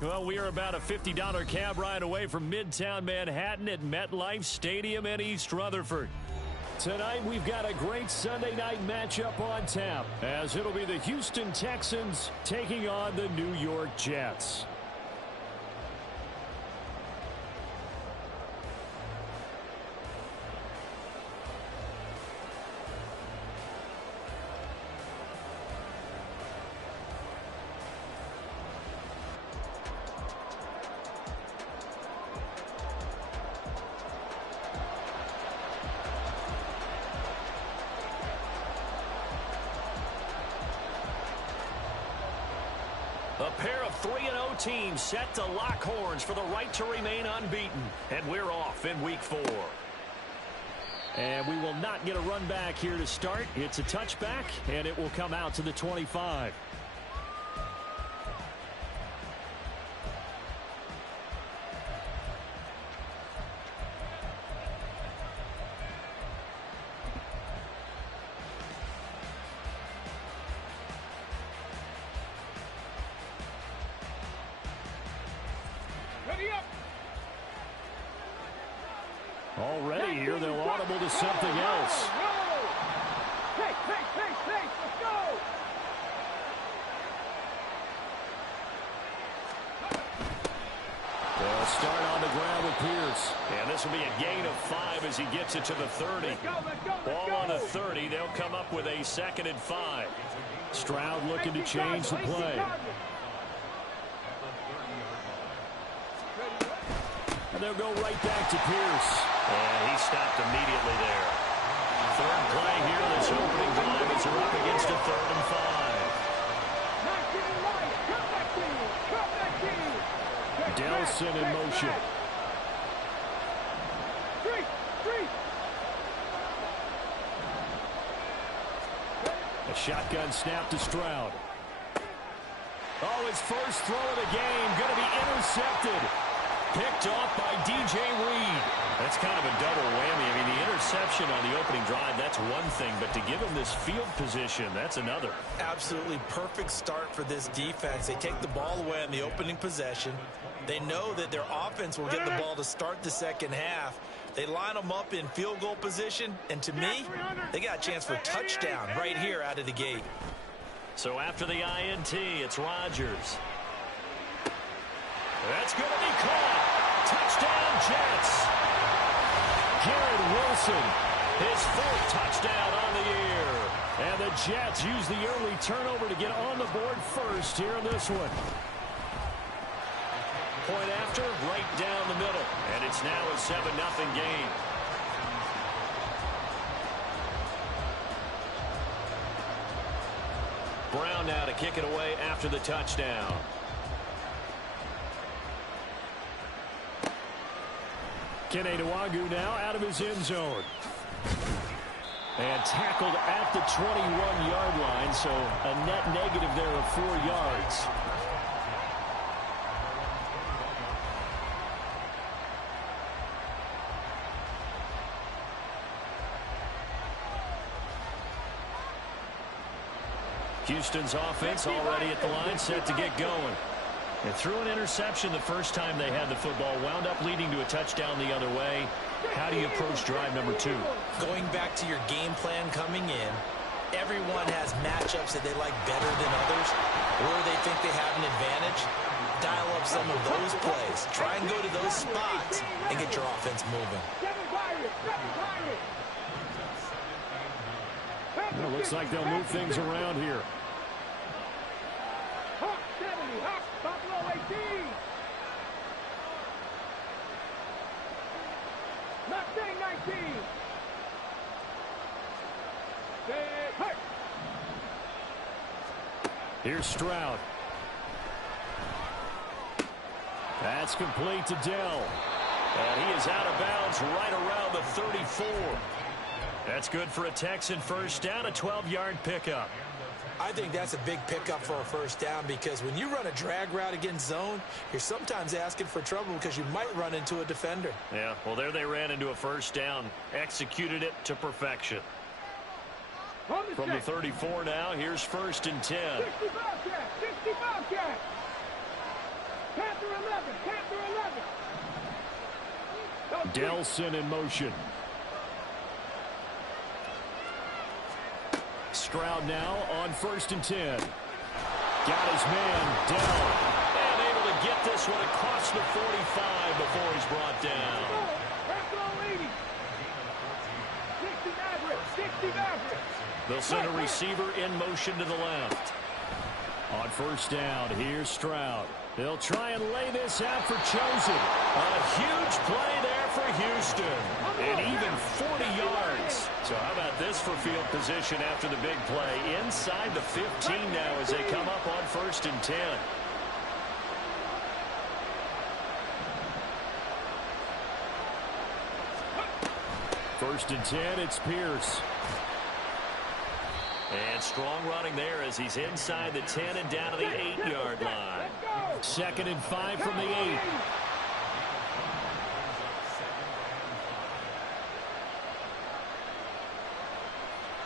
Well, we are about a $50 cab ride away from Midtown Manhattan at MetLife Stadium in East Rutherford. Tonight, we've got a great Sunday night matchup on tap, as it'll be the Houston Texans taking on the New York Jets. A pair of 3-0 teams set to lock horns for the right to remain unbeaten. And we're off in week 4. And we will not get a run back here to start. It's a touchback, and it will come out to the 25. Already here, they'll audible to something else. Pace, let's go! They'll start on the ground with Pierce. And this will be a gain of 5 as he gets it to the 30. Let's go. Ball on the 30, they'll come up with a 2nd and 5. Stroud looking to change the play. And they'll go right back to Pierce. And he stopped immediately there. Third play here, this opening drive as they're up against a 3rd and 5. Delson in motion. A shotgun snap to Stroud. Oh, his first throw of the game going to be intercepted. Picked off by DJ Reed. That's kind of a double whammy. I mean, the interception on the opening drive, that's one thing, but to give him this field position, that's another. Absolutely perfect start for this defense. They take the ball away on the opening possession. They know that their offense will get the ball to start the second half. They line them up in field goal position, and to me, they got a chance for a touchdown right here out of the gate. So after the INT, it's Rodgers. That's going to be caught. Touchdown, Jets. Garrett Wilson, his 4th touchdown on the year. And the Jets use the early turnover to get on the board first here in this one. Point after, right down the middle. And it's now a 7-0 game. Brown now to kick it away after the touchdown. Kenny Nwagu now out of his end zone. And tackled at the 21-yard line, so a net negative there of 4 yards. Houston's offense already at the line, set to get going. And threw an interception the first time they had the football, wound up leading to a touchdown the other way. How do you approach drive number 2? Going back to your game plan coming in, everyone has matchups that they like better than others, or they think they have an advantage. Dial up some of those plays. Try and go to those spots and get your offense moving. Well, it looks like they'll move things around here. Here's Stroud. That's complete to Dell. And he is out of bounds right around the 34. That's good for a Texan first down, a 12-yard pickup. I think that's a big pickup for a first down because when you run a drag route against zone, you're sometimes asking for trouble because you might run into a defender. Yeah, well, there they ran into a first down. Executed it to perfection. From the 34 now, here's 1st and 10. 65 catch. Panther 11. Panther 11. Delson in motion. Stroud now on 1st and 10. Got his man down. And able to get this one across the 45 before he's brought down. Let's go, 80. 60 Maverick. 60 Maverick. They'll send a receiver in motion to the left. On 1st down, here's Stroud. They'll try and lay this out for Chosen. A huge play there for Houston. And even 40 yards. So how about this for field position after the big play? Inside the 15 now as they come up on 1st and 10. First and 10, it's Pierce. And strong running there as he's inside the 10 and down to the 8-yard line. 2nd and 5 from the 8.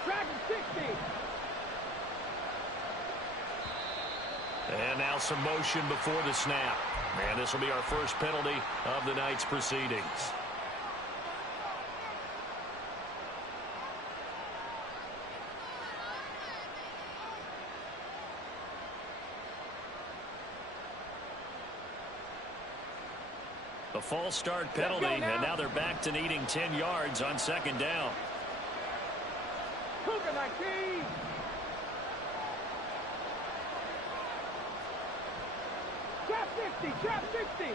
Dragon 60. And now some motion before the snap. And this will be our first penalty of the night's proceedings. A false start penalty, and now they're back to needing 10 yards on 2nd down. Cougar 19. Trap 50. Trap 60.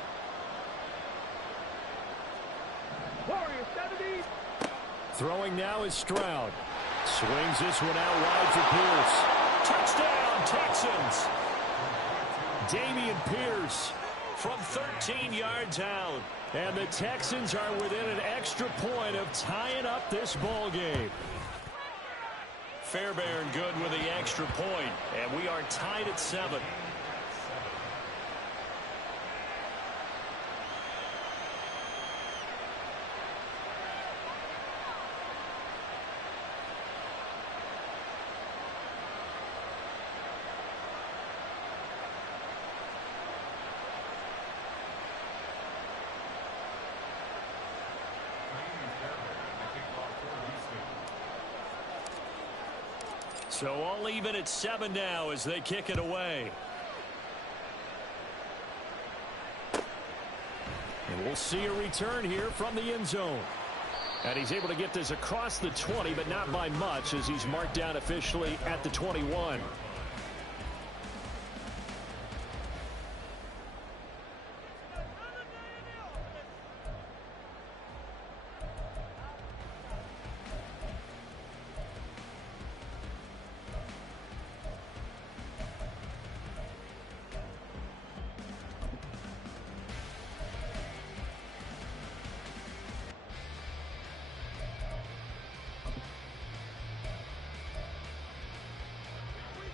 Warrior 70. Throwing now is Stroud. Swings this one out wide for Pierce. Touchdown, Texans. Dameon Pierce from 13 yards out. And the Texans are within an extra point of tying up this ball game. Fairbairn good with the extra point, and we are tied at 7. So all even at 7 now as they kick it away. And we'll see a return here from the end zone. And he's able to get this across the 20, but not by much as he's marked down officially at the 21.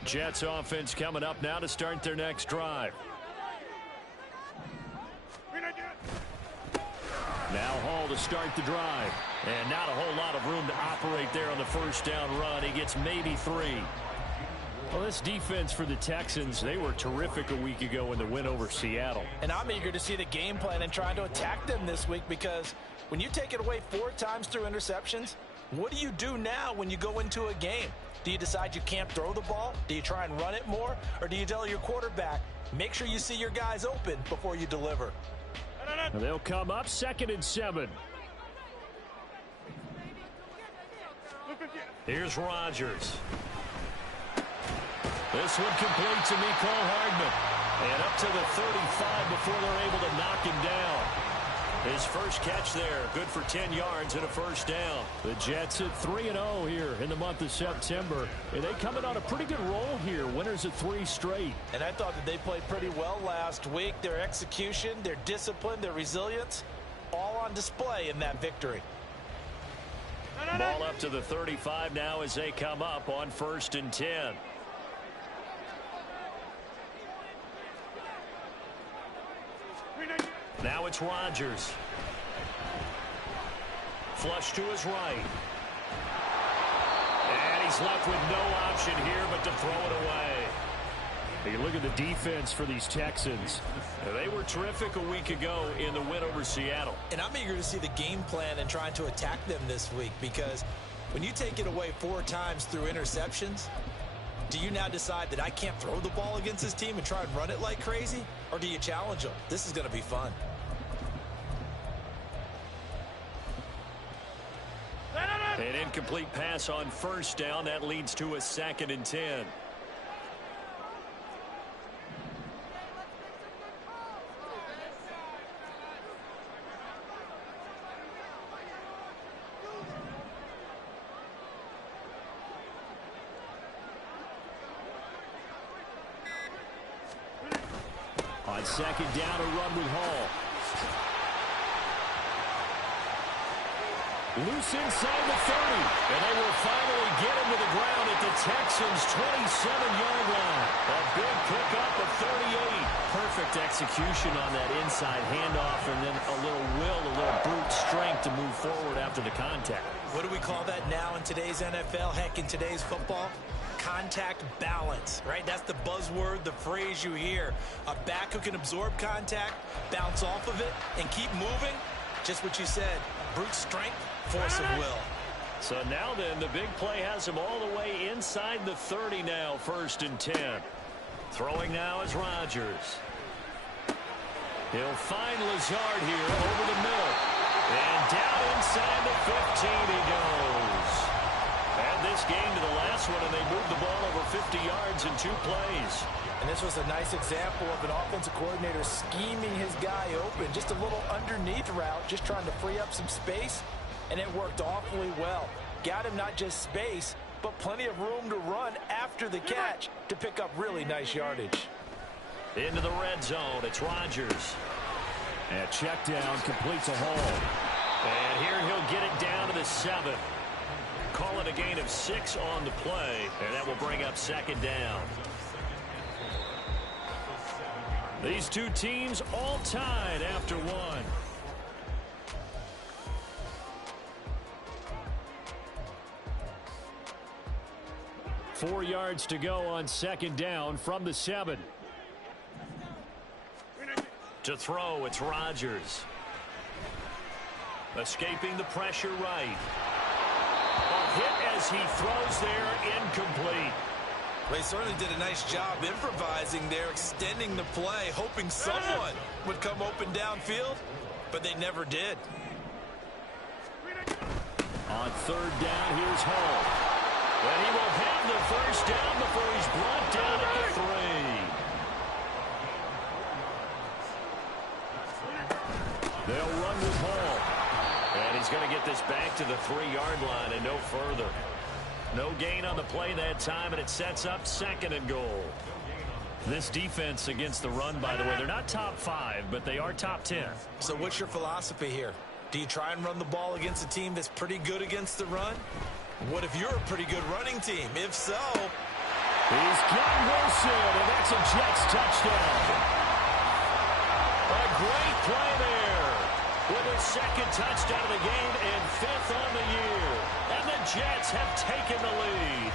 Jets offense coming up now to start their next drive. Now Hall to start the drive. And not a whole lot of room to operate there on the 1st down run. He gets maybe 3. Well, this defense for the Texans, they were terrific a week ago in the win over Seattle. And I'm eager to see the game plan and trying to attack them this week, because when you take it away 4 times through interceptions, what do you do now when you go into a game? Do you decide you can't throw the ball? Do you try and run it more? Or do you tell your quarterback, make sure you see your guys open before you deliver? And they'll come up 2nd and 7. Here's Rodgers. This one complete to Mecole Hardman. And up to the 35 before they're able to knock him down. His first catch there, good for 10 yards and a 1st down. The Jets at 3-0 here in the month of September. And they coming on a pretty good roll here, winners of 3 straight. And I thought that they played pretty well last week. Their execution, their discipline, their resilience, all on display in that victory. Ball up to the 35 now as they come up on 1st and 10. Now it's Rodgers. Flush to his right. And he's left with no option here but to throw it away. You look at the defense for these Texans. They were terrific a week ago in the win over Seattle. And I'm eager to see the game plan and trying to attack them this week, because when you take it away 4 times through interceptions, do you now decide that I can't throw the ball against this team and try and run it like crazy? Or do you challenge them? This is going to be fun. An incomplete pass on first down. That leads to a 2nd and 10. On 2nd down, a run with Hall. Loose inside the 30. And they will finally get him to the ground at the Texans' 27-yard line. A big pickup of 38. Perfect execution on that inside handoff, and then a little will, a little brute strength to move forward after the contact. What do we call that now in today's NFL? Heck, in today's football? Contact balance, right? That's the buzzword, the phrase you hear. A back who can absorb contact, bounce off of it, and keep moving. Just what you said, brute strength, force of will. So now then, the big play has him all the way inside the 30 now, 1st and 10. Throwing now is Rodgers. He'll find Lazard here over the middle. And down inside the 15 he goes. And this game to the last one, and they moved the ball over 50 yards in 2 plays. And this was a nice example of an offensive coordinator scheming his guy open. Just a little underneath route, just trying to free up some space, and it worked awfully well. Got him not just space, but plenty of room to run after the catch to pick up really nice yardage. Into the red zone, it's Rodgers. And check down, completes a Hall. And here he'll get it down to the 7. Call it a gain of 6 on the play, and that will bring up 2nd down. These two teams all tied after 1. Four yards to go on 2nd down from the 7. To throw, it's Rodgers. Escaping the pressure right. A hit as he throws there, incomplete. They certainly did a nice job improvising there, extending the play, hoping someone would come open downfield, but they never did. On 3rd down, here's Hall. And he will have the 1st down before he's brought down at the 3. They'll run with Hall. And he's going to get this back to the 3-yard line and no further. No gain on the play that time, and it sets up 2nd and goal. This defense against the run, by the way, they're not top 5, but they are top 10. So what's your philosophy here? Do you try and run the ball against a team that's pretty good against the run? What if you're a pretty good running team? If so... He's got Wilson, and that's a Jets touchdown. A great play there. With his 2nd touchdown of the game and 5th on the year. And the Jets have taken the lead.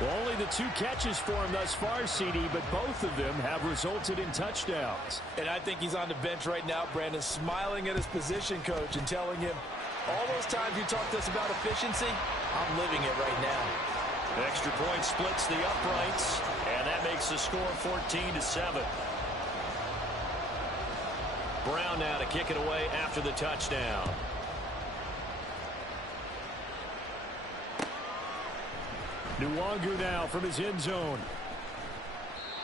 Well, only the 2 catches for him thus far, CD, but both of them have resulted in touchdowns. And I think he's on the bench right now, Brandon, smiling at his position coach and telling him, all those times you talked to us about efficiency, I'm living it right now. Extra point splits the uprights, and that makes the score 14-7. Brown now to kick it away after the touchdown. Nwangu now from his end zone.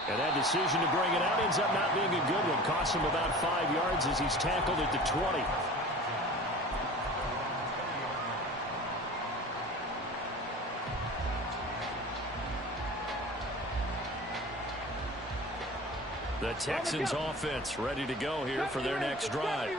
And that decision to bring it out ends up not being a good one. Costs him about 5 yards as he's tackled at the 20. The Texans offense ready to go here for their next drive.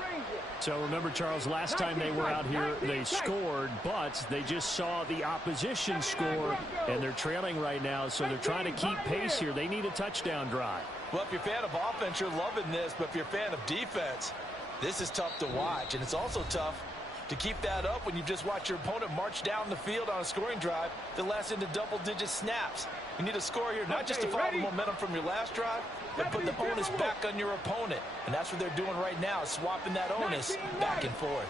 So remember, Charles, last time they were out here, they scored, but they just saw the opposition score, and they're trailing right now, so they're trying to keep pace here. They need a touchdown drive. Well, if you're a fan of offense, you're loving this, but if you're a fan of defense, this is tough to watch, and it's also tough To keep that up when you just watch your opponent march down the field on a scoring drive that lasts into double-digit snaps. You need a score here, not just to follow the momentum from your last drive, but put the onus back on your opponent. And that's what they're doing right now, swapping that onus back and forth.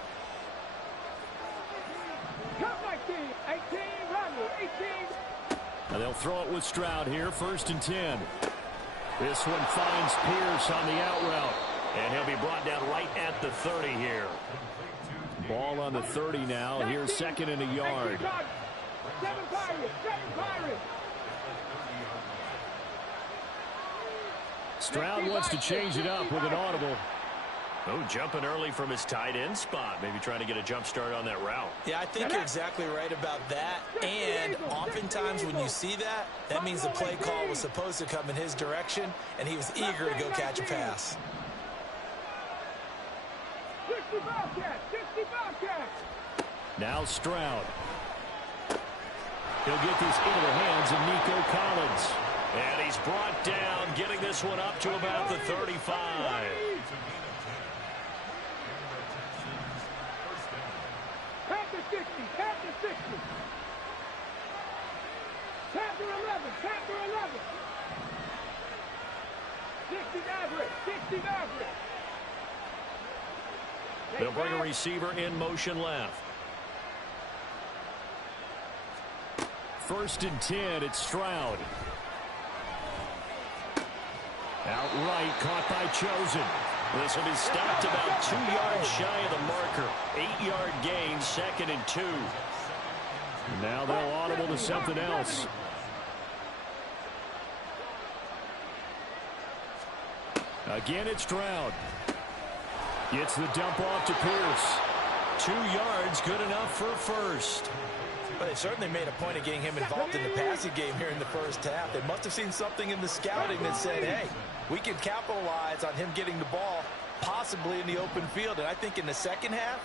Now they'll throw it with Stroud here, 1st and 10. This one finds Pierce on the out route. And he'll be brought down right at the 30 here. Ball on the 30 now. Here's 2nd and a yard. 7 Pirates, 7 Pirates. Stroud wants to change it up with an audible. Oh, jumping early from his tight end spot. Maybe trying to get a jump start on that route. Yeah, I think you're exactly right about that. And oftentimes when you see that, that means the play call was supposed to come in his direction, and he was eager to go catch a pass. 60 Bobcats, 60 Bobcats. Now Stroud. He'll get this into the hands of Nico Collins. And he's brought down, getting this one up to about the 35. Tap to 60, tap to 60. Tap to 11, tap to 11. 60 average, 60 average. They'll bring a receiver in motion left. 1st and 10, it's Stroud. Outright caught by Chosen. This will be stopped about 2 yards shy of the marker. 8-yard gain, 2nd and 2. Now they'll audible to something else. Again, it's Stroud. Gets the dump off to Pierce. 2 yards, good enough for a 1st. But they certainly made a point of getting him involved in the passing game here in the 1st half. They must have seen something in the scouting that said, hey, we can capitalize on him getting the ball possibly in the open field. And I think in the 2nd half,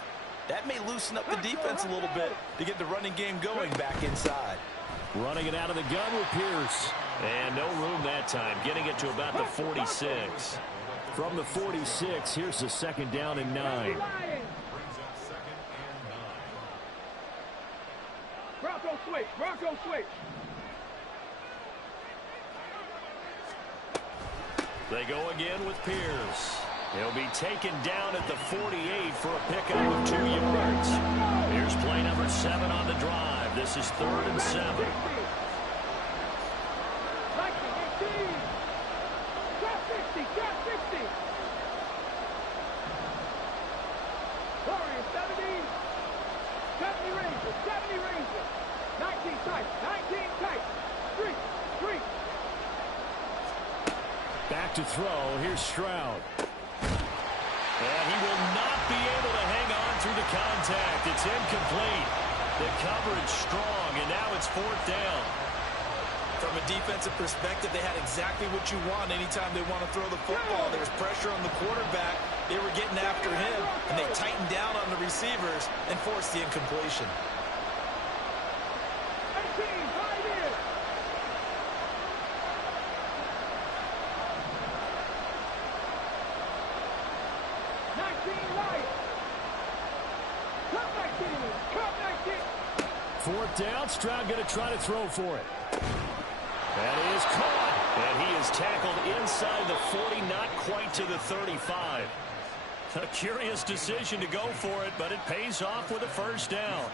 that may loosen up the defense a little bit to get the running game going back inside. Running it out of the gun with Pierce. And no room that time, getting it to about the 46. From the 46, here's the 2nd down and 9. Bronco switch, Bronco switch. They go again with Pierce. He'll be taken down at the 48 for a pickup of 2 yards. Here's play number 7 on the drive. This is 3rd and 7. Back to throw. Here's Stroud. And he will not be able to hang on through the contact. It's incomplete. The coverage strong, and now it's 4th down. From a defensive perspective, they had exactly what you want anytime they want to throw the football. There was pressure on the quarterback. They were getting after him, and they tightened down on the receivers and forced the incompletion. Fourth down, Stroud going to try to throw for it. That is caught. And he is tackled inside the 40, not quite to the 35. A curious decision to go for it, but it pays off with a 1st down.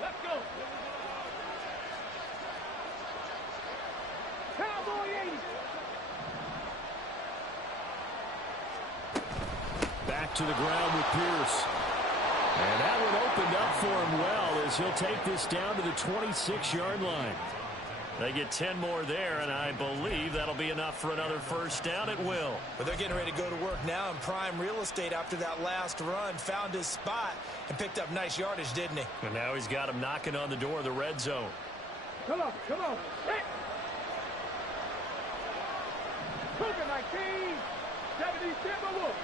Let's go. Cowboy 80. Back to the ground with Pierce. And that one opened up for him well as he'll take this down to the 26-yard line. They get 10 more there, and I believe that'll be enough for another 1st down. It will. But they're getting ready to go to work now in prime real estate after that last run. Found his spot and picked up nice yardage, didn't he? And now he's got him knocking on the door of the red zone. Come on, come on. Hey. Cougar 19, 70 Timberwolves.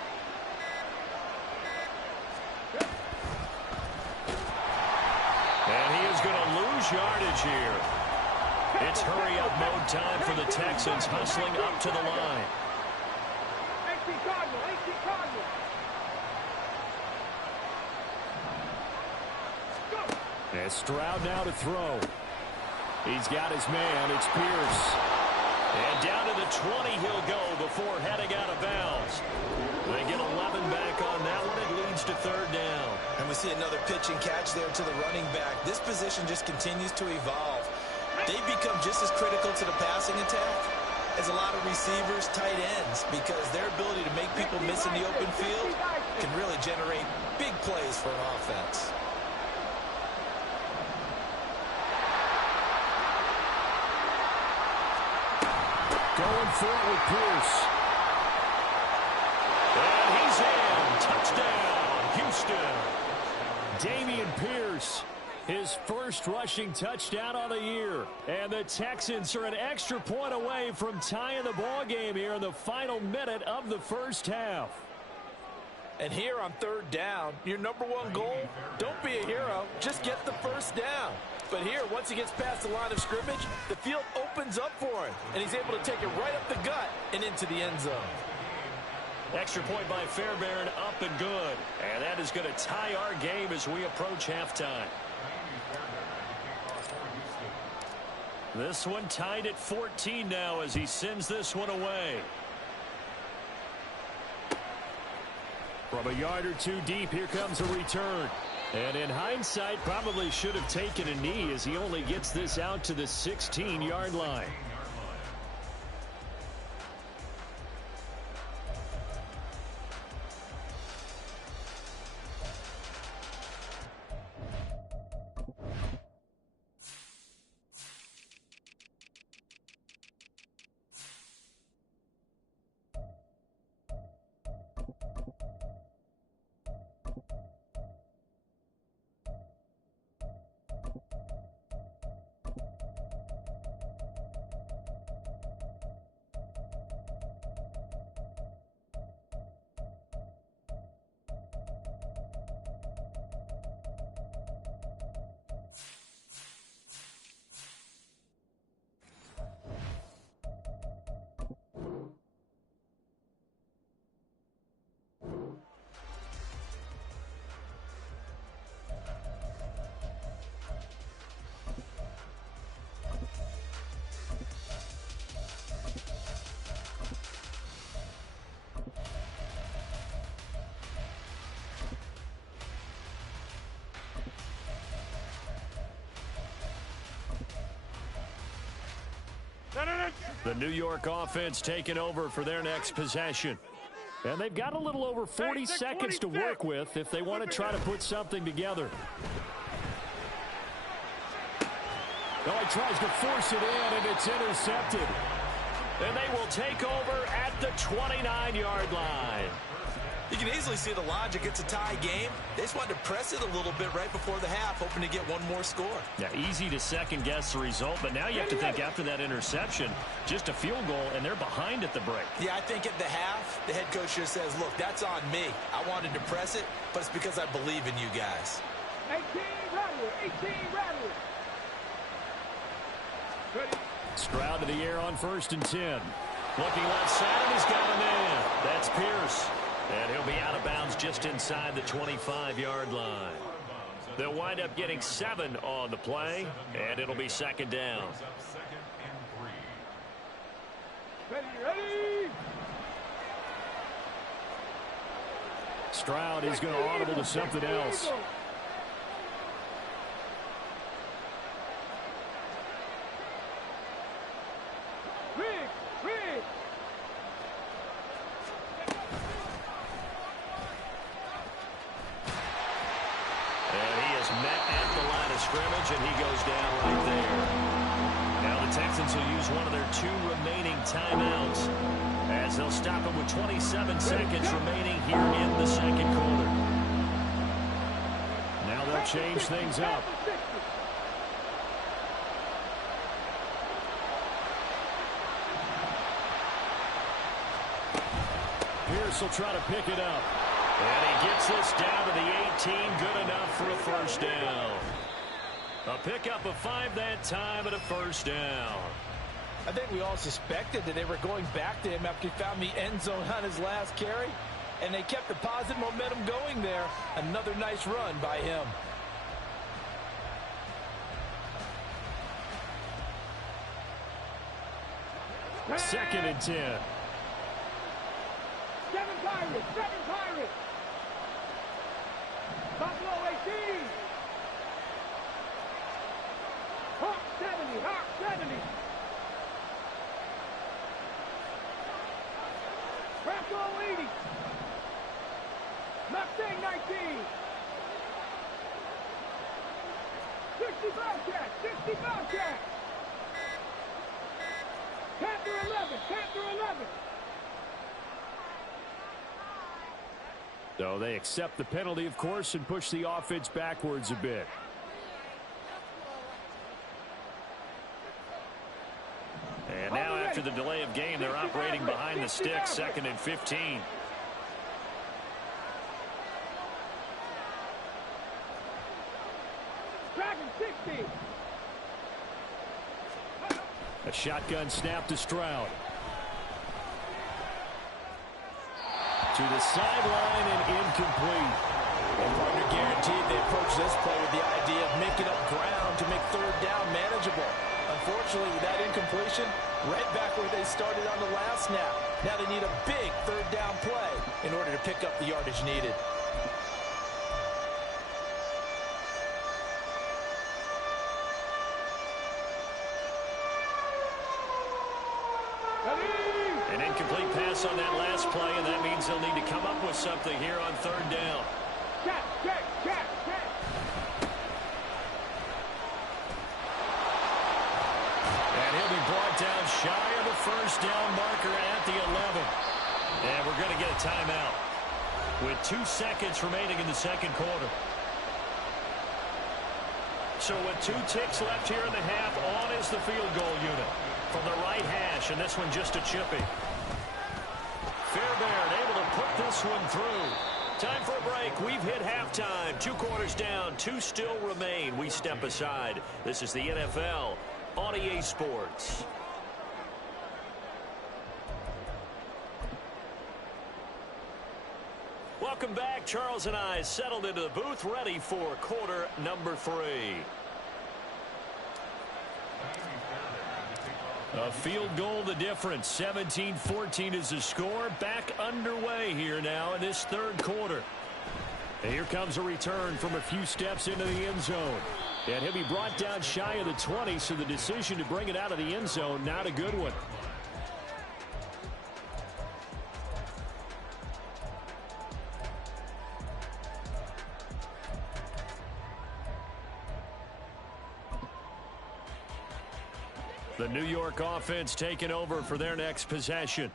And he is going to lose lose yardage here. It's hurry-up mode time for the Texans, hustling up to the line. 18 Cardinal, 18 Cardinal. And Stroud now to throw. He's got his man. It's Pierce. And down to the 20 he'll go before heading out of bounds. They get 11 back on that one. It leads to third down. And we see another pitch and catch there to the running back. This position just continues to evolve. They've become just as critical to the passing attack as a lot of receivers, tight ends, because their ability to make people miss in the open field can really generate big plays for an offense. Going for it with Pierce. And he's in. Touchdown, Houston. Dameon Pierce, his first rushing touchdown of the year. And the Texans are an extra point away from tying the ball game here in the final minute of the first half. And here on third down, your number one goal, don't be a hero, just get the first down. But here, once he gets past the line of scrimmage, the field opens up for him, and he's able to take it right up the gut and into the end zone. Extra point by Fairbairn, up and good. And that is going to tie our game as we approach halftime. This one tied at 14 now as he sends this one away. From a yard or two deep, here comes a return. And in hindsight, probably should have taken a knee as he only gets this out to the 16-yard line. The New York offense taking over for their next possession. And they've got a little over 40 seconds to work with if they want to try to put something together. Oh, he tries to force it in, and it's intercepted. And they will take over at the 29-yard line. You can easily see the logic. It's a tie game. They just wanted to press it a little bit right before the half, hoping to get one more score. Yeah, easy to second-guess the result, but now you have to think after that interception, just a field goal, and they're behind at the break. Yeah, I think at the half, the head coach just says, look, that's on me. I wanted to press it, but it's because I believe in you guys. 18 Rattle, 18 Rattle. Ready. Stroud to the air on 1st and 10. Looking left side, and he's got a man. That's Pierce. And he'll be out of bounds just inside the 25-yard line. They'll wind up getting 7 on the play, and it'll be second down. Ready, ready. Stroud is going to audible to something else. Scrimmage, and he goes down right there. Now the Texans will use one of their 2 remaining timeouts as they'll stop it with 27 seconds remaining here in the second quarter. Now they'll change things up. Pierce will try to pick it up. And he gets this down to the 18, good enough for a first down. A pickup of 5 that time and a first down. I think we all suspected that they were going back to him after he found the end zone on his last carry, and they kept the positive momentum going there. Another nice run by him. Second and 10. 7 Pirates, 7 Pirates. Buffalo 18. Hawk 70, Hawk 70. Bronco 80. Mustang 19. 65 cat, 65 cat. Panther 11, Panther 11. So they accept the penalty, of course, and push the offense backwards a bit. And now after the delay of game, they're operating behind the sticks, 2nd and 15. Dragon 60. A shotgun snap to Stroud. To the sideline and incomplete. And partner guaranteed they approach this play with the idea of making up ground to make third down manageable. Unfortunately, with that incompletion, right back where they started on the last snap. Now they need a big third down play in order to pick up the yardage needed. An incomplete pass on that last play, and that means they'll need to come up with something here on third down. Check, check, check, check. And he'll be brought down shy of the first down marker at the 11. And we're going to get a timeout with 2 seconds remaining in the second quarter. So with 2 ticks left here in the half, on is the field goal unit from the right hash, and this one just a chippy. Fairbairn able to put this one through. Time for a break. We've hit halftime. 2 quarters down, 2 still remain. We step aside. This is the NFL on EA Sports. Welcome back. Charles and I settled into the booth, ready for quarter number 3. A field goal the difference. 17-14 is the score. Back underway here now in this third quarter. And here comes a return from a few steps into the end zone. And he'll be brought down shy of the 20, so the decision to bring it out of the end zone, not a good one. The New York offense taking over for their next possession.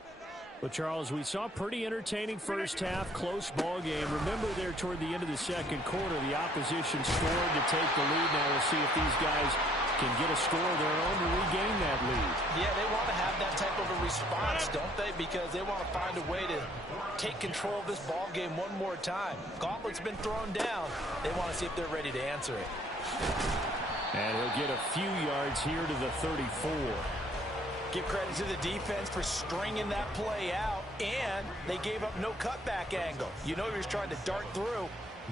Well, Charles, we saw a pretty entertaining first half, close ball game. Remember there toward the end of the second quarter, the opposition scored to take the lead. Now we'll see if these guys can get a score of their own to regain that lead. Yeah, they want to have that type of a response, don't they? Because they want to find a way to take control of this ball game one more time. Gauntlet's been thrown down. They want to see if they're ready to answer it. And he'll get a few yards here to the 34. Give credit to the defense for stringing that play out, and they gave up no cutback angle. You know he was trying to dart through.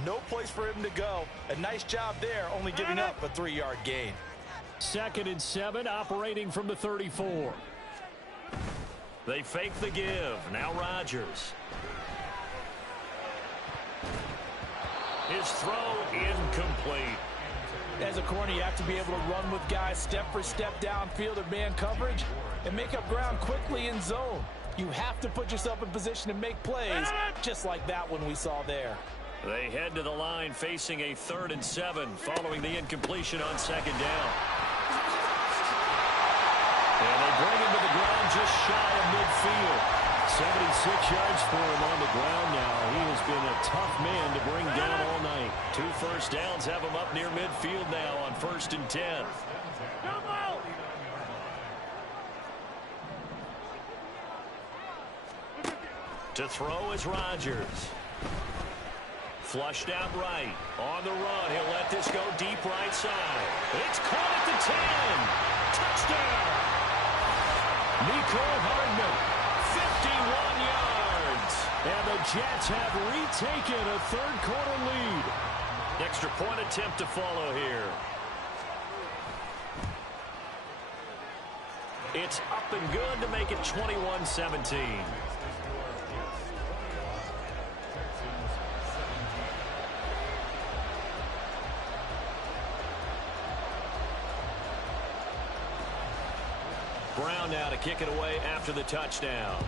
No place for him to go. A nice job there, only giving up a 3-yard gain. 2nd and 7, operating from the 34. They fake the give. Now Rodgers. His throw incomplete. As a corner, you have to be able to run with guys step for step downfield or man coverage and make up ground quickly in zone. You have to put yourself in position to make plays, just like that one we saw there. They head to the line facing a 3rd and 7 following the incompletion on 2nd down. And they bring him to the ground just shy of midfield. 76 yards for him on the ground now. He has been a tough man to bring down all night. 2 first downs have him up near midfield now on 1st and 10. To throw is Rodgers. Flushed out right. On the run, he'll let this go deep right side. It's caught at the 10. Touchdown! Nico Hardman, 51 yards. And the Jets have retaken a third-quarter lead. Extra point attempt to follow here. It's up and good to make it 21-17. Brown now to kick it away after the touchdown.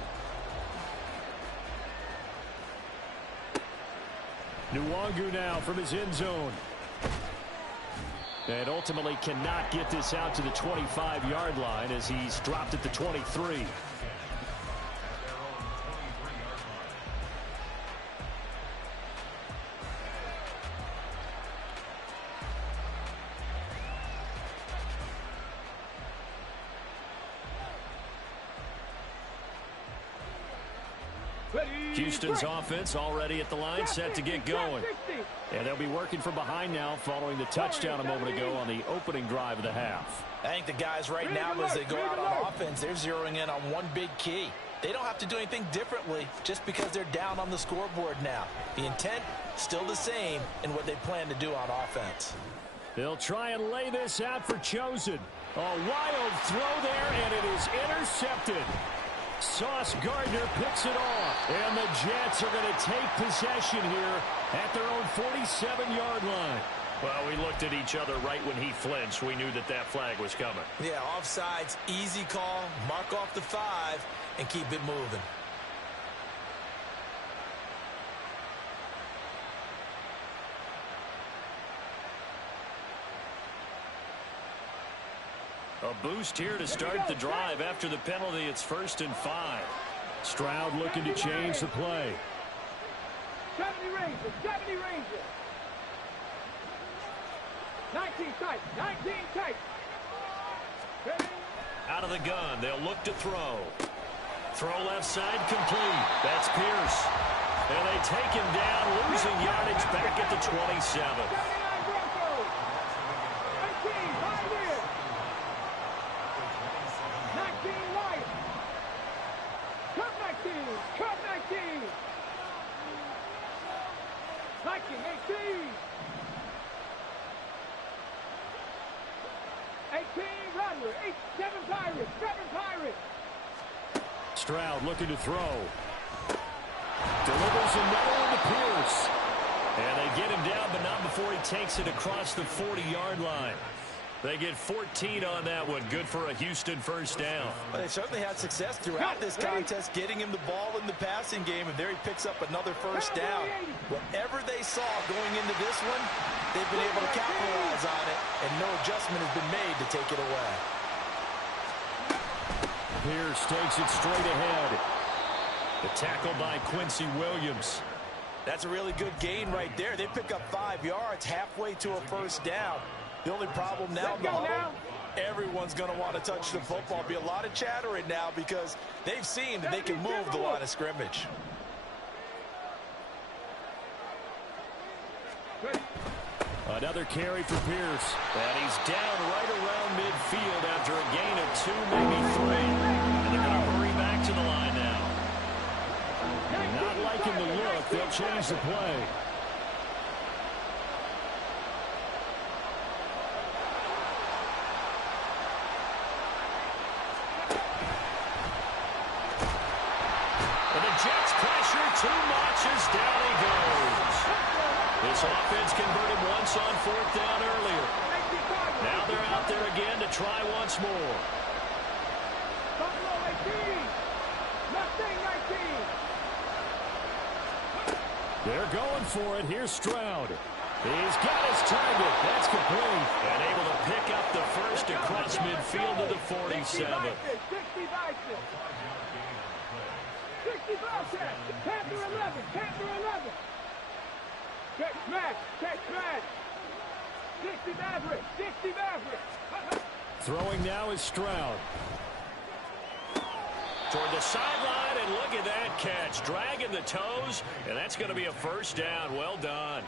Nwangu now from his end zone. And ultimately cannot get this out to the 25-yard line as he's dropped at the 23. Houston's offense already at the line, set to get going. And they'll be working from behind now following the touchdown a moment ago on the opening drive of the half. I think the guys right now, as they go out on offense, they're zeroing in on one big key. They don't have to do anything differently just because they're down on the scoreboard now. The intent still the same in what they plan to do on offense. They'll try and lay this out for Chosen. A wild throw there, and it is intercepted. Sauce Gardner picks it off, and the Jets are going to take possession here at their own 47-yard line. Well, we looked at each other right when he flinched. We knew that that flag was coming. Yeah, offsides, easy call, mark off the 5, and keep it moving. A boost here to start the drive after the penalty. It's 1st and 5. Stroud looking to change the play. 70 Rangers, 70 Rangers. 19 tight, 19 tight. Out of the gun, they'll look to throw. Throw left side complete. That's Pierce. And they take him down, losing yardage back at the 27. 79 Broncos. 18, Pioneers. 19 Lions. Cut 19, cut 19. 19, 18. 18, Rodler. 7 Pirates, 7 Pirates. Stroud looking to throw. Delivers another one to Pierce. And they get him down, but not before he takes it across the 40-yard line. They get 14 on that one. Good for a Houston first down. Well, they certainly had success throughout this contest, getting him the ball in the passing game, and there he picks up another first down. Whatever they saw going into this one, they've been able to capitalize on it, and no adjustment has been made to take it away. Pierce takes it straight ahead. The tackle by Quincy Williams. That's a really good gain right there. They pick up 5 yards halfway to a first down. The only problem now in the huddle, everyone's going to want to touch the football. Be a lot of chattering now because they've seen that they can move the line of scrimmage. Another carry for Pierce. And he's down right around midfield after a gain of 2, maybe 3. And they're going to hurry back to the line now. Not liking the look. They'll change the play. And the Jets pressure too much as down he goes. This offense converted once on 4th down earlier. Now they're out there again to try once more. They're going for it. Here's Stroud. He's got his target. That's complete. And able to pick up the first across midfield to the 47. 60 Bobcats, Panther 11, Panther 11. Check smash, check smash. 60 Maverick, 60 Maverick. Throwing now is Stroud. toward the sideline, and look at that catch. Dragging the toes, and that's going to be a first down. Well done.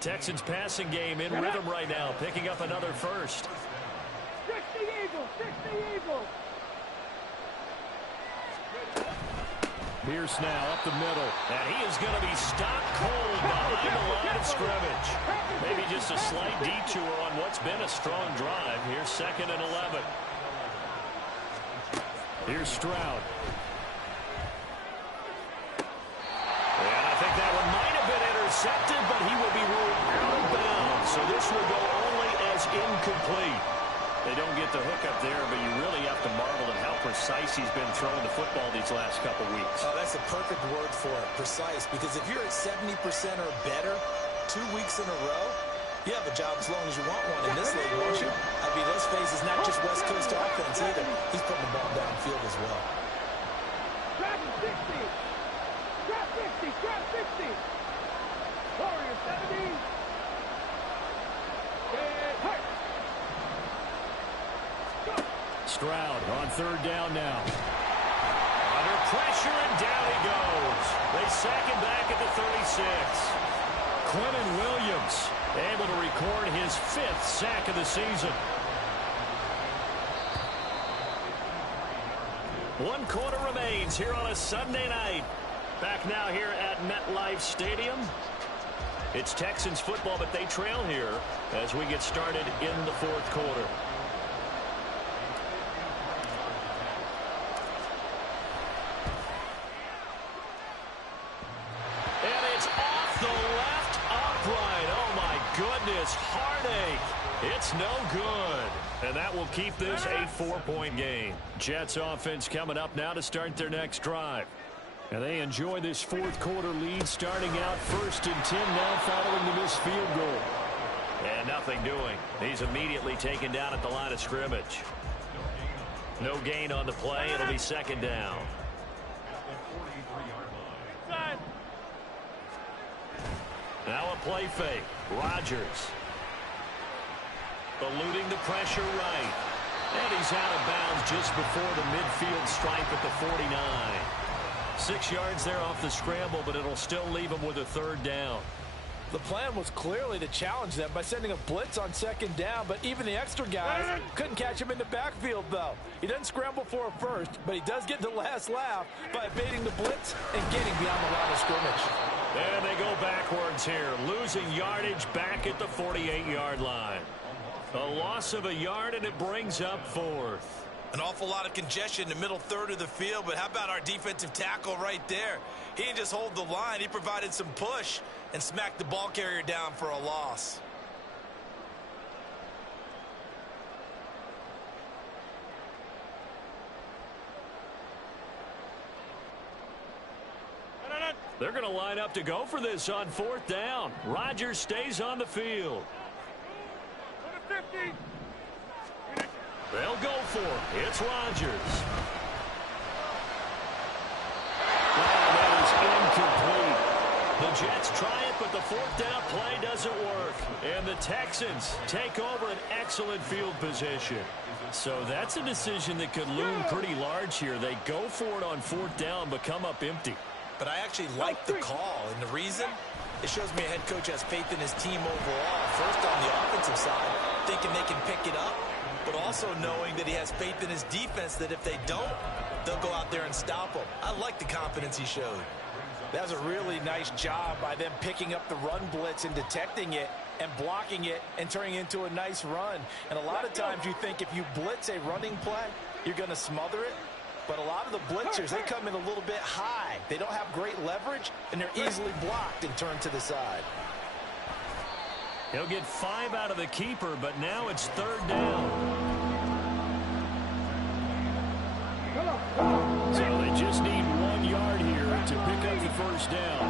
Texans passing game in rhythm right now, picking up another first. 60 Eagles, 60 Eagles. Pierce now up the middle. And he is going to be stopped cold behind the line of scrimmage. Maybe just a slight detour on what's been a strong drive. Here's 2nd and 11. Here's Stroud. And I think that one might have been intercepted, but he will be ruled out of bounds. So this will go only as incomplete. They don't get the hook up there, but you really have to marvel at how precise he's been throwing the football these last couple weeks. Oh, that's a perfect word for it, precise. Because if you're at 70% or better 2 weeks in a row, you have a job as long as you want one in this league, won't you? I mean, let's face it, it's not just West Coast offense either. He's putting the ball downfield as well. Drop 60. Drop 60. Drop 60. Warriors 70. And hurt. Stroud on 3rd down now. Under pressure, and down he goes. They sack him back at the 36. Quentin Williams Able to record his 5th sack of the season. 1 quarter remains here on a Sunday night. Back now here at MetLife Stadium. It's Texans football, but they trail here as we get started in the 4th quarter. And it's off the left upright. Oh, my goodness. Heartache. It's no good. And that will keep this a 4-point game. Jets offense coming up now to start their next drive. And they enjoy this 4th quarter lead, starting out 1st and 10 now following the missed field goal. And nothing doing. He's immediately taken down at the line of scrimmage. No gain on the play. It'll be 2nd down. Now a play fake. Rodgers. Eluding the pressure right. And he's out of bounds just before the midfield stripe at the 49. 6 yards there off the scramble, but it'll still leave him with a 3rd down. The plan was clearly to challenge them by sending a blitz on 2nd down, but even the extra guys couldn't catch him in the backfield, though. He doesn't scramble for a first, but he does get the last laugh by evading the blitz and getting beyond the line of scrimmage. And they go backwards here, losing yardage back at the 48-yard line. A loss of a yard, and it brings up 4th. An awful lot of congestion in the middle third of the field, but how about our defensive tackle right there? He didn't just hold the line. He provided some push and smacked the ball carrier down for a loss. They're going to line up to go for this on 4th down. Rodgers stays on the field. They'll go for it. It's Rodgers. That is incomplete. The Jets try it, but the 4th down play doesn't work. And the Texans take over an excellent field position. So that's a decision that could loom pretty large here. They go for it on 4th down, but come up empty. But I actually like the call, and the reason? It shows me a head coach has faith in his team overall. First on the offensive side, thinking they can pick it up, but also knowing that he has faith in his defense that if they don't, they'll go out there and stop him. I like the confidence he showed. That was a really nice job by them picking up the run blitz and detecting it and blocking it and turning it into a nice run. And a lot of times you think if you blitz a running play, you're going to smother it. But a lot of the blitzers, they come in a little bit high. They don't have great leverage, and they're easily blocked and turned to the side. He'll get 5 out of the keeper, but now it's 3rd down. So they just need 1 yard here to pick up the 1st down.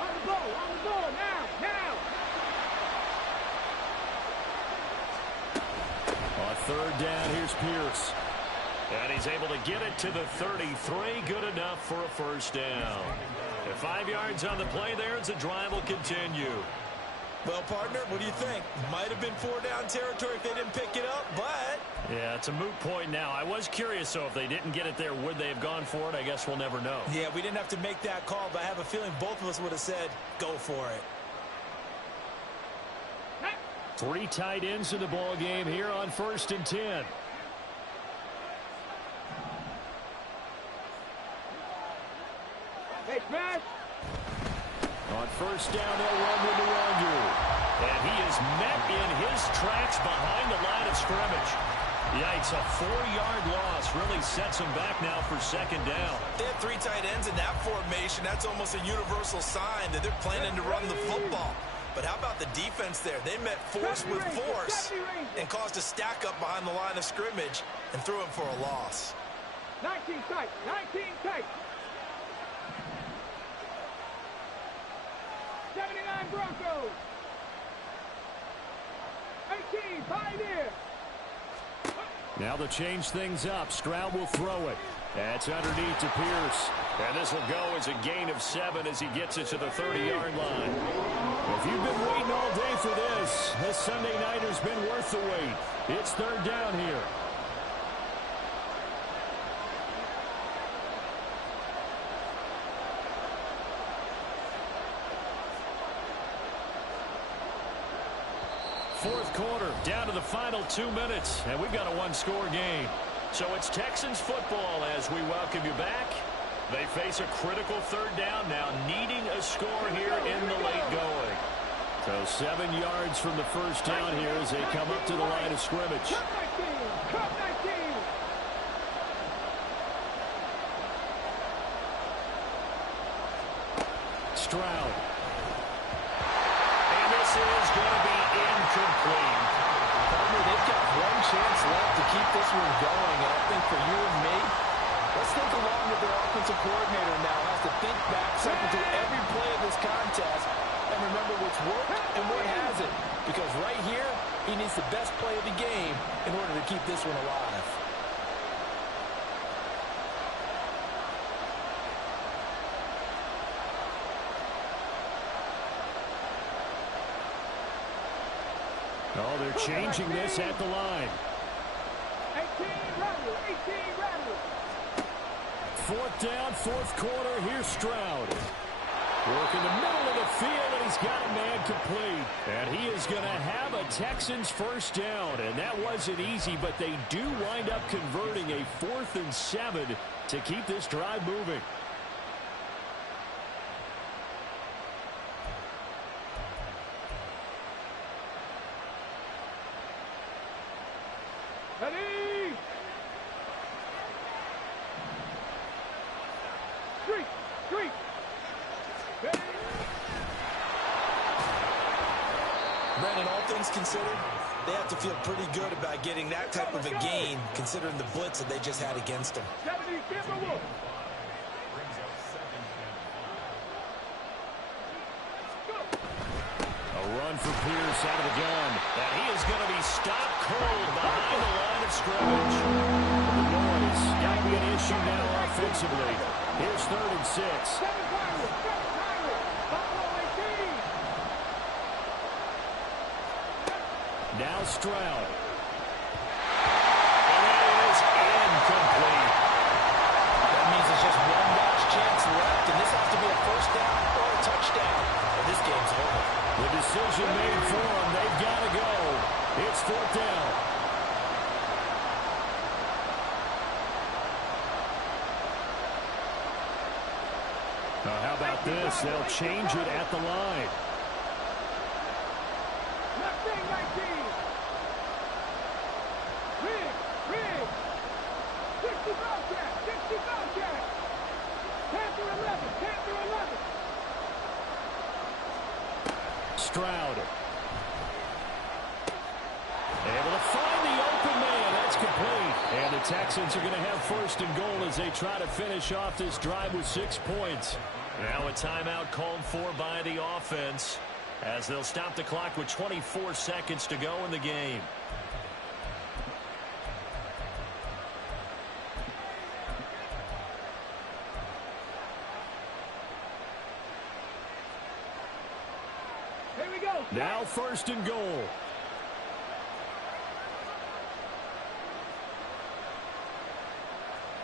On the goal, now. On 3rd down, here's Pierce. And he's able to get it to the 33. Good enough for a 1st down. And 5 yards on the play there as the drive will continue. Well, partner, what do you think? Might have been 4-down territory if they didn't pick it up, but... Yeah, it's a moot point now. I was curious, so if they didn't get it there, would they have gone for it? I guess we'll never know. Yeah, we didn't have to make that call, but I have a feeling both of us would have said, go for it. 3 tight ends in the ball game here on 1st and 10. Hey, smash. On 1st down, they'll run with NYJ. And he is met in his tracks behind the line of scrimmage. Yikes, a 4-yard loss really sets him back now for 2nd down. They have 3 tight ends in that formation. That's almost a universal sign that they're planning to run the football. But how about the defense there? They met force with force and caused a stack up behind the line of scrimmage and threw him for a loss. 19 tight. 19 tight. 79 Broncos. 18 Pioneer. Now they'll change things up. Stroud will throw it. That's underneath to Pierce. And this will go as a gain of 7 as he gets it to the 30-yard line. If you've been waiting all day for this Sunday night has been worth the wait. It's 3rd down here. Fourth quarter, down to the final 2 minutes, and we've got a 1-score game. So it's Texans football as we welcome you back. They face a critical 3rd down now, needing a score here in the late going. So 7 yards from the 1st down here as they come up to the line of scrimmage. Cut 19. Stroud. And this is going to be incomplete. They've got 1 chance left to keep this one going, and I think for you and me, let's think along with their offensive coordinator now has to think back, cycle through every play of this contest, and remember what's worked and what hasn't. Because right here, he needs the best play of the game in order to keep this one alive. Oh, they're changing this at the line. 18 rattle. 18 rattle. 4th down, 4th quarter. Here's Stroud. Work in the middle of the field, and he's got a man complete. And he is going to have a Texans 1st down. And that wasn't easy, but they do wind up converting a 4th and 7 to keep this drive moving. Ready. 3. 3. Ready. Brandon, all things considered, they have to feel pretty good about getting that type of a gain, considering the blitz that they just had against them. 70 Timberwolves. A run for Pierce out of the gun. And he is going to be stopped cold behind the line of scrimmage. The noise got to be an issue now offensively. Here's 3rd and 6. 7 Pirates. 7 Pirates. Buffalo 18. Now Stroud. And it is incomplete. That means there's just 1 last chance left, and this has to be a 1st down or a touchdown, or this game's over. The decision made for them. They've got to go. It's 4th down. Now, how about this? They'll change it at the line. Left wing 19. Rig. 60 Bobcat. 60 Bobcat. Panther 11. Panther 11. Stroud. Able to find the open man. That's complete. And the Texans are going to have 1st and goal as they try to finish off this drive with 6 points. Now a timeout called for by the offense as they'll stop the clock with 24 seconds to go in the game. Here we go. Now 1st and goal.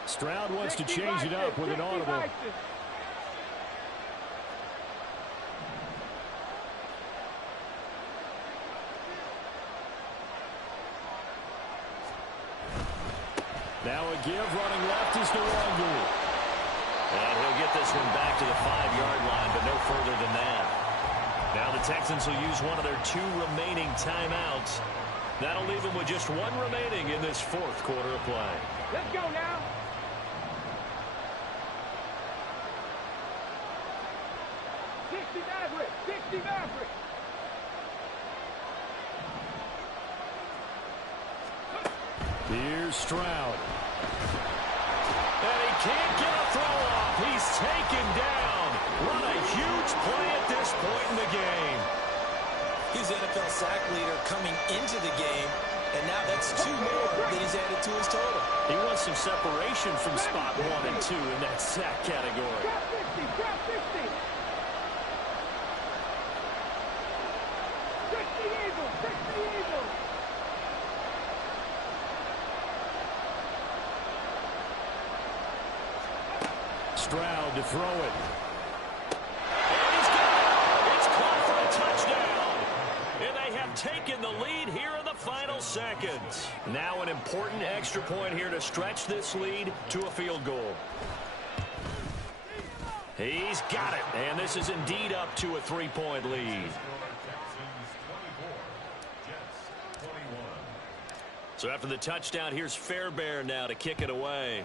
Stroud wants to change it up with an audible. Now a give, running left is Nwangu. And he'll get this one back to the 5-yard line, but no further than that. Now the Texans will use one of their 2 remaining timeouts. That'll leave them with just 1 remaining in this 4th quarter of play. Let's go now. Maverick, 60 Maverick. Here's Stroud. And he can't get a throw off. He's taken down. What a huge play at this point in the game. He's the NFL sack leader coming into the game, and now that's 2 more that he's added to his total. He wants some separation from spot 1 and 2 in that sack category. Drop 60, drop 60. 60 Eagles, 60 Eagles. Stroud to throw it. And he's got it. It's caught for a touchdown. And they have taken the lead here in the final seconds. Now an important extra point here to stretch this lead to a field goal. He's got it. And this is indeed up to a 3-point lead. So after the touchdown, here's Fairbairn now to kick it away.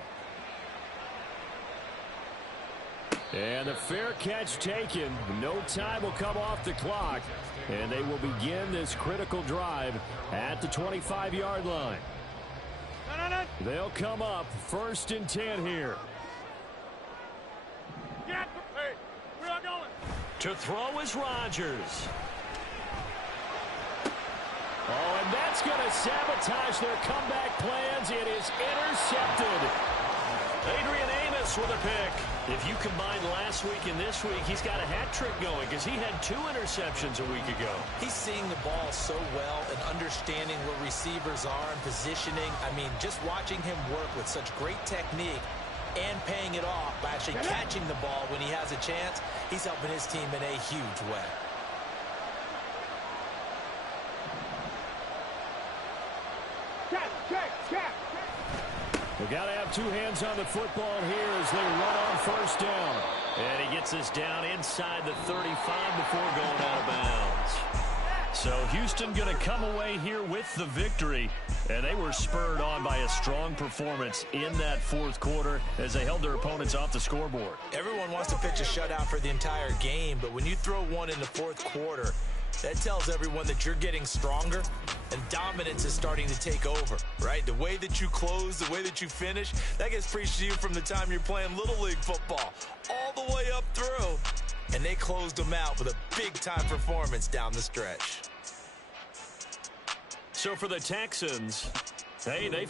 And the fair catch taken. No time will come off the clock. And they will begin this critical drive at the 25-yard line. They'll come up 1st and 10 here. Hey, we are going. To throw is Rodgers. Oh, and that's going to sabotage their comeback plans. It is intercepted. Adrian Amos with a pick. If you combine last week and this week, he's got a hat trick going because he had 2 interceptions a week ago. He's seeing the ball so well and understanding where receivers are and positioning. I mean, just watching him work with such great technique and paying it off by actually catching the ball when he has a chance, he's helping his team in a huge way. Check. We've got to have 2 hands on the football here as they run on 1st down. And he gets this down inside the 35 before going out of bounds. So Houston going to come away here with the victory. And they were spurred on by a strong performance in that 4th quarter as they held their opponents off the scoreboard. Everyone wants to pitch a shutout for the entire game, but when you throw one in the 4th quarter, that tells everyone that you're getting stronger and dominance is starting to take over, right? The way that you close, the way that you finish, that gets preached to you from the time you're playing Little League football all the way up through. And they closed them out with a big-time performance down the stretch. So for the Texans, hey, they